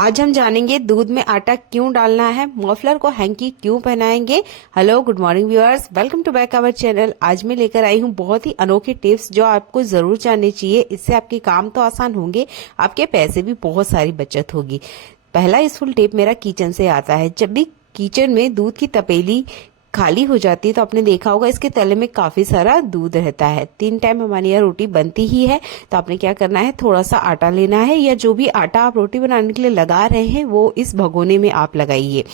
आज हम जानेंगे दूध में आटा क्यों डालना है, मफलर को हैंकी क्यों पहनाएंगे। Hello, good morning viewers, welcome to back our channel. आज मैं लेकर आई हूँ बहुत ही अनोखे टिप्स जो आपको जरूर जानने चाहिए। इससे आपके काम तो आसान होंगे, आपके पैसे भी बहुत सारी बचत होगी। पहला यूजफुल टिप मेरा किचन से आता है। जब भी किचन में दूध की तपेली खाली हो जाती है तो आपने देखा होगा इसके तले में काफी सारा दूध रहता है। 3 टाइम हमारी यहाँ रोटी बनती ही है, तो आपने क्या करना है, थोड़ा सा आटा लेना है, या जो भी आटा आप रोटी बनाने के लिए लगा रहे हैं वो इस भगोने में आप लगाइए।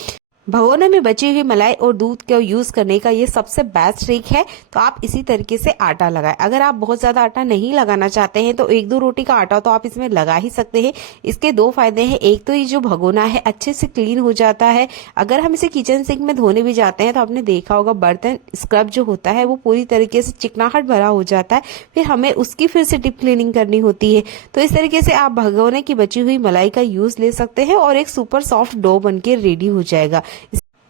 भगोने में बची हुई मलाई और दूध का यूज करने का ये सबसे बेस्ट ट्रिक है। तो आप इसी तरीके से आटा लगाएं। अगर आप बहुत ज्यादा आटा नहीं लगाना चाहते हैं तो 1-2 रोटी का आटा तो आप इसमें लगा ही सकते हैं। इसके 2 फायदे हैं। एक तो ये जो भगोना है अच्छे से क्लीन हो जाता है। अगर हम इसे किचन सिंक में धोने भी जाते हैं तो आपने देखा होगा बर्तन स्क्रब जो होता है वो पूरी तरीके से चिकनाहट भरा हो जाता है, फिर हमें उसकी फिर से डीप क्लीनिंग करनी होती है। तो इस तरीके से आप भगोने की बची हुई मलाई का यूज ले सकते हैं और एक सुपर सॉफ्ट डो बनके रेडी हो जाएगा।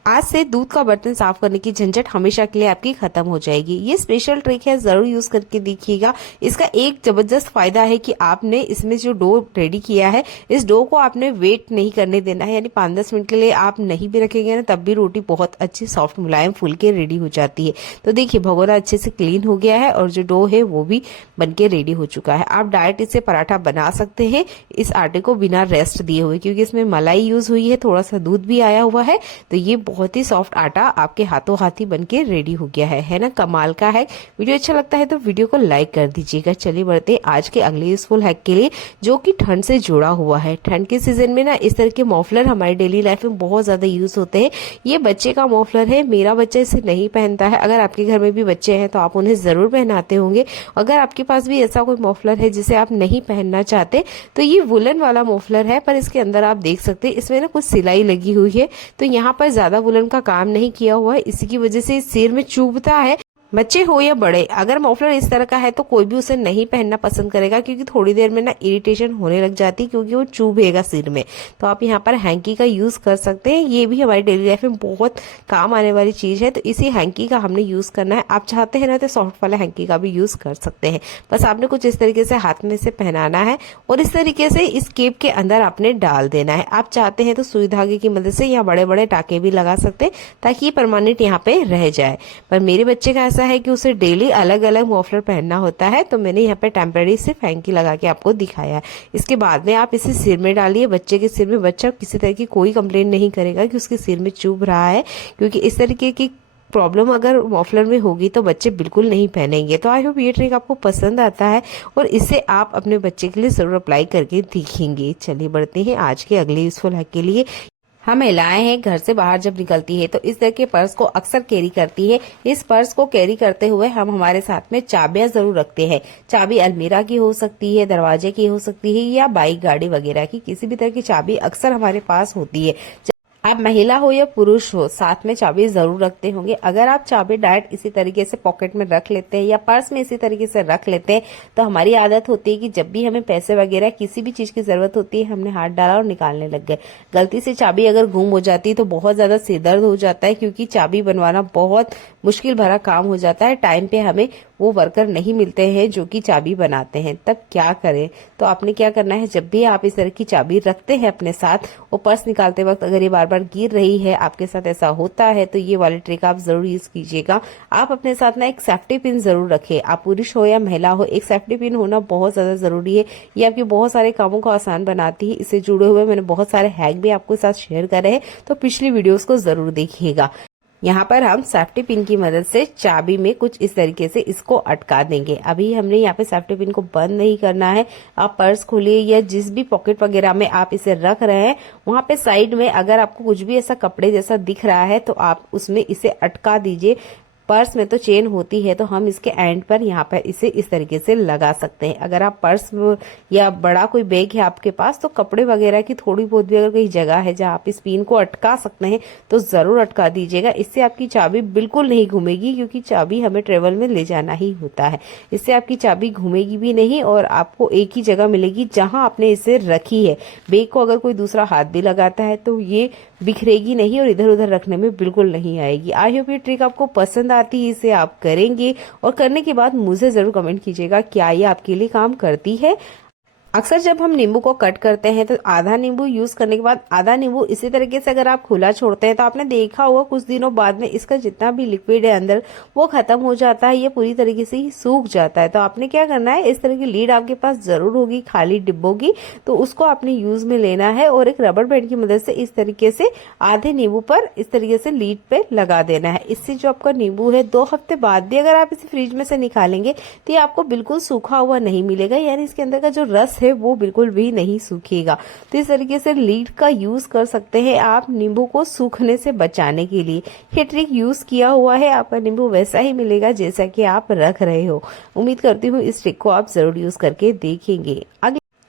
आज से दूध का बर्तन साफ करने की झंझट हमेशा के लिए आपकी खत्म हो जाएगी। ये स्पेशल ट्रिक है, जरूर यूज करके देखिएगा। इसका एक जबरदस्त फायदा है कि आपने इसमें जो डो रेडी किया है, इस डो को आपने वेट नहीं करने देना है, यानी 5-10 मिनट के लिए आप नहीं भी रखेंगे ना तब भी रोटी बहुत अच्छी सॉफ्ट मुलायम फूल के रेडी हो जाती है। तो देखिए भगोना अच्छे से क्लीन हो गया है और जो डो है वो भी बनके रेडी हो चुका है। आप डायरेक्ट इससे पराठा बना सकते हैं इस आटे को बिना रेस्ट दिए हुए, क्योंकि इसमें मलाई यूज हुई है, थोड़ा सा दूध भी आया हुआ है। तो ये बहुत ही सॉफ्ट आटा आपके हाथों हाथ ही बनके रेडी हो गया है ना। कमाल का है। वीडियो अच्छा लगता है तो वीडियो को लाइक कर दीजिएगा। चलिए बढ़ते हैं आज के अगले यूजफुल हैक के लिए, जो कि ठंड से जुड़ा हुआ है। ठंड के सीजन में ना इस तरह के मफलर हमारी डेली लाइफ में बहुत ज्यादा यूज होते हैं। ये बच्चे का मफलर है, मेरा बच्चा इसे नहीं पहनता है। अगर आपके घर में भी बच्चे हैं तो आप उन्हें जरूर पहनाते होंगे। अगर आपके पास भी ऐसा कोई मफलर है जिसे आप नहीं पहनना चाहते तो ये वुलन वाला मफलर है, पर इसके अंदर आप देख सकते हैं इसमें ना कुछ सिलाई लगी हुई है। तो यहाँ पर ज्यादा वुलन का काम नहीं किया हुआ है, इसी की वजह से सिर में चुभता है। बच्चे हो या बड़े, अगर मफलर इस तरह का है तो कोई भी उसे नहीं पहनना पसंद करेगा, क्योंकि थोड़ी देर में ना इरिटेशन होने लग जाती है, क्योंकि वो चुभेगा सिर में। तो आप यहाँ पर हैंकी का यूज कर सकते हैं। ये भी हमारी डेली लाइफ में बहुत काम आने वाली चीज है। तो इसी हैंकी का हमने यूज करना है। आप चाहते हैं ना तो सॉफ्ट वाला हैंकी का भी यूज कर सकते हैं। बस आपने कुछ इस तरीके से हाथ में से पहनाना है और इस तरीके से इस केप के अंदर आपने डाल देना है। आप चाहते हैं तो सुई धागे की मदद से या बड़े बड़े टाके भी लगा सकते हैं ताकि ये परमानेंट यहाँ पे रह जाए। पर मेरे बच्चे का ऐसा है कि उसे डेली अलग अलग मफलर पहनना होता है, तो मैंने यहाँ पे टेम्परेरी सिर्फ हैंकी लगा के आपको दिखाया है। इसके बाद में आप इसे सिर में डालिए, बच्चे के सिर में। बच्चा किसी तरह की कोई कंप्लेंट नहीं करेगा कि उसके सिर में चुभ रहा है, क्योंकि इस तरीके की प्रॉब्लम अगर मफलर में होगी तो बच्चे बिल्कुल नहीं पहनेंगे। तो आई होप ये ट्रिक आपको पसंद आता है और इसे आप अपने बच्चे के लिए जरूर अप्लाई करके देखेंगे। चलिए बढ़ते हैं आज के अगले यूजफुल हैक के लिए। हम महिलाएं हैं, घर से बाहर जब निकलती है तो इस तरह के पर्स को अक्सर कैरी करती है। इस पर्स को कैरी करते हुए हम हमारे साथ में चाबियां जरूर रखते हैं। चाबी अलमीरा की हो सकती है, दरवाजे की हो सकती है, या बाइक गाड़ी वगैरह की किसी भी तरह की चाबी अक्सर हमारे पास होती है। आप महिला हो या पुरुष हो, साथ में चाबी जरूर रखते होंगे। अगर आप चाबी डायरेक्ट इसी तरीके से पॉकेट में रख लेते हैं या पर्स में इसी तरीके से रख लेते हैं तो हमारी आदत होती है कि जब भी हमें पैसे वगैरह किसी भी चीज की जरूरत होती है, हमने हाथ डाला और निकालने लग गए। गलती से चाबी अगर गुम हो जाती है तो बहुत ज्यादा सिरदर्द हो जाता है, क्योंकि चाबी बनवाना बहुत मुश्किल भरा काम हो जाता है। टाइम पे हमें वो वर्कर नहीं मिलते हैं जो कि चाबी बनाते हैं। तब क्या करें? तो आपने क्या करना है, जब भी आप इस तरह की चाबी रखते हैं अपने साथ, वो पर्स निकालते वक्त अगर ये बार बार गिर रही है, आपके साथ ऐसा होता है, तो ये वाली ट्रिक आप जरूर यूज कीजिएगा। आप अपने साथ ना एक सेफ्टी पिन जरूर रखें। आप पुरुष हो या महिला हो, एक सेफ्टी पिन होना बहुत ज्यादा जरूरी है। ये आपके बहुत सारे कामों को आसान बनाती है। इससे जुड़े हुए मैंने बहुत सारे हैक भी आपके साथ शेयर करे हैं, तो पिछली वीडियोस को जरूर देखिएगा। यहाँ पर हम सेफ्टी पिन की मदद से चाबी में कुछ इस तरीके से इसको अटका देंगे। अभी हमने यहाँ पे सेफ्टी पिन को बंद नहीं करना है। आप पर्स खोलिए या जिस भी पॉकेट वगैरह में आप इसे रख रहे हैं, वहां पे साइड में अगर आपको कुछ भी ऐसा कपड़े जैसा दिख रहा है तो आप उसमें इसे अटका दीजिए। पर्स में तो चेन होती है, तो हम इसके एंड पर यहाँ पर इसे इस तरीके से लगा सकते हैं। अगर आप पर्स या बड़ा कोई बैग है आपके पास, तो कपड़े वगैरह की थोड़ी बहुत भी अगर कहीं जगह है जहाँ आप इस पिन को अटका सकते हैं तो जरूर अटका दीजिएगा। इससे आपकी चाबी बिल्कुल नहीं घूमेगी, क्योंकि चाबी हमें ट्रेवल में ले जाना ही होता है। इससे आपकी चाबी घूमेगी भी नहीं और आपको एक ही जगह मिलेगी जहां आपने इसे रखी है। बैग को अगर कोई दूसरा हाथ भी लगाता है तो ये बिखरेगी नहीं और इधर उधर रखने में बिल्कुल नहीं आएगी। आई होप ये ट्रिक आपको पसंद आती है, इसे आप करेंगे और करने के बाद मुझे जरूर कमेंट कीजिएगा क्या ये आपके लिए काम करती है। अक्सर जब हम नींबू को कट करते हैं तो आधा नींबू यूज करने के बाद आधा नींबू इसी तरीके से अगर आप खुला छोड़ते हैं तो आपने देखा होगा कुछ दिनों बाद में इसका जितना भी लिक्विड है अंदर वो खत्म हो जाता है, ये पूरी तरीके से ही सूख जाता है। तो आपने क्या करना है, इस तरह की लीड आपके पास जरूर होगी खाली डिब्बों की, तो उसको आपने यूज में लेना है और एक रबर बैंड की मदद से इस तरीके से आधे नींबू पर इस तरीके से लीड पे लगा देना है। इससे जो आपका नींबू है 2 हफ्ते बाद भी अगर आप इसे फ्रिज में से निकालेंगे तो ये आपको बिल्कुल सूखा हुआ नहीं मिलेगा, यानी इसके अंदर का जो रस है वो बिल्कुल भी नहीं सूखेगा। तो इस तरीके से लीड का यूज कर सकते हैं आप नींबू को सूखने से बचाने के लिए। ये ट्रिक यूज किया हुआ है, आपका नींबू वैसा ही मिलेगा जैसा कि आप रख रहे हो। उम्मीद करती हूँ इस ट्रिक को आप जरूर यूज करके देखेंगे।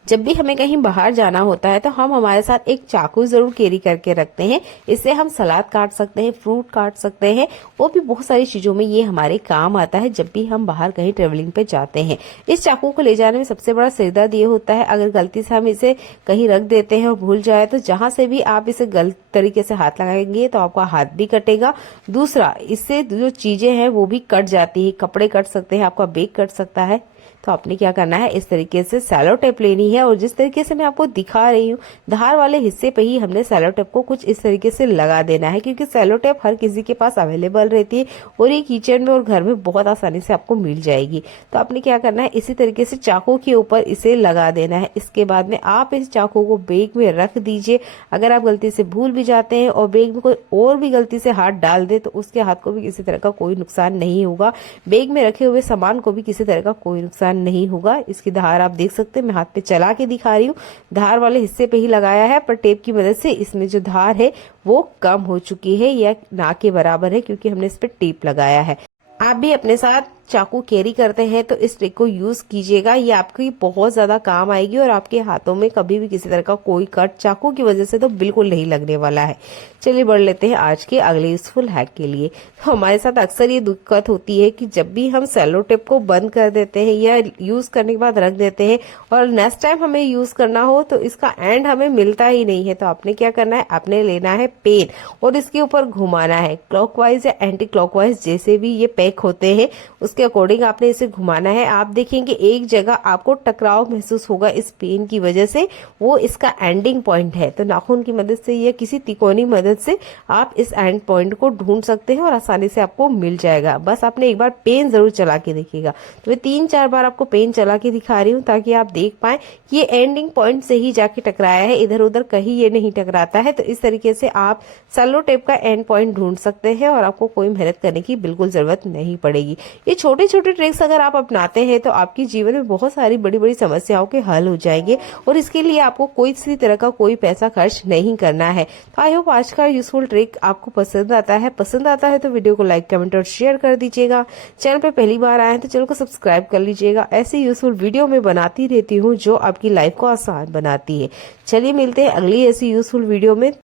जब भी हमें कहीं बाहर जाना होता है तो हम हमारे साथ एक चाकू जरूर कैरी करके रखते हैं। इससे हम सलाद काट सकते हैं, फ्रूट काट सकते हैं, वो भी बहुत सारी चीजों में ये हमारे काम आता है जब भी हम बाहर कहीं ट्रेवलिंग पे जाते हैं। इस चाकू को ले जाने में सबसे बड़ा सिरदर्द ये होता है, अगर गलती से हम इसे कहीं रख देते हैं और भूल जाए तो जहां से भी आप इसे गलत तरीके से हाथ लगाएंगे तो आपका हाथ भी कटेगा। दूसरा, इससे जो चीजें हैं वो भी कट जाती है, कपड़े कट सकते हैं, आपका बैग कट सकता है। तो आपने क्या करना है, इस तरीके से सैलो टेप लेनी है और जिस तरीके से मैं आपको दिखा रही हूँ धार वाले हिस्से पे ही हमने सैलो टेप को कुछ इस तरीके से लगा देना है, क्योंकि सैलो टेप हर किसी के पास अवेलेबल रहती है और ये किचन में और घर में बहुत आसानी से आपको मिल जाएगी। तो आपने क्या करना है, इसी तरीके से चाकू के ऊपर इसे लगा देना है। इसके बाद में आप इस चाकू को बैग में रख दीजिए। अगर आप गलती से भूल भी जाते हैं और बैग में कोई और भी गलती से हाथ डाल दे तो उसके हाथ को भी किसी तरह का कोई नुकसान नहीं होगा, बैग में रखे हुए सामान को भी किसी तरह का कोई नुकसान नहीं होगा। इसकी धार आप देख सकते हैं, मैं हाथ पे चला के दिखा रही हूँ, धार वाले हिस्से पे ही लगाया है, पर टेप की मदद से इसमें जो धार है वो कम हो चुकी है या ना के बराबर है, क्योंकि हमने इस पे टेप लगाया है। आप भी अपने साथ चाकू कैरी करते हैं तो इस ट्रिक को यूज कीजिएगा, ये आपकी बहुत ज्यादा काम आएगी और आपके हाथों में कभी भी किसी तरह का कोई कट चाकू की वजह से तो बिल्कुल नहीं लगने वाला है। चलिए बढ़ लेते हैं आज के अगले यूजफुल हैक के लिए। तो हमारे साथ अक्सर ये दिक्कत होती है कि जब भी हम सेलो टेप को बंद कर देते हैं या यूज करने के बाद रख देते हैं और नेक्स्ट टाइम हमें यूज करना हो तो इसका एंड हमें मिलता ही नहीं है। तो आपने क्या करना है, आपने लेना है पेन और इसके ऊपर घुमाना है क्लॉकवाइज या एंटी क्लॉकवाइज, जैसे भी ये पैक होते हैं उसके अकॉर्डिंग आपने इसे घुमाना है। आप देखेंगे एक जगह आपको टकराव महसूस होगा इस पेन की वजह से, वो इसका एंडिंग पॉइंट है। तो नाखून की मदद से या किसी तिकोनी मदद से आप इस एंड पॉइंट को ढूंढ सकते हैं और आसानी से आपको मिल जाएगा। बस आपने एक बार पेन जरूर चला के देखिएगा। तो मैं 3-4 बार आपको पेन चला के दिखा रही हूँ ताकि आप देख पाए ये एंडिंग पॉइंट से ही जाके टकराया है, इधर उधर कहीं ये नहीं टकराता है। तो इस तरीके से आप सेलो टेप का एंड पॉइंट ढूंढ सकते हैं और आपको कोई मेहनत करने की बिल्कुल जरूरत नहीं पड़ेगी। ये छोटे छोटे ट्रिक्स अगर आप अपनाते हैं तो आपके जीवन में बहुत सारी बड़ी बड़ी समस्याओं के हल हो जाएंगे और इसके लिए आपको कोई सी तरह का कोई पैसा खर्च नहीं करना है। तो आई होप आज का यूजफुल ट्रिक आपको पसंद आता है तो वीडियो को लाइक, कमेंट और शेयर कर दीजिएगा। चैनल पे पहली बार आए हैं तो चैनल को सब्सक्राइब कर लीजिएगा। ऐसी यूजफुल वीडियो मैं बनाती रहती हूँ जो आपकी लाइफ को आसान बनाती है। चलिए मिलते हैं अगली ऐसी यूजफुल वीडियो में।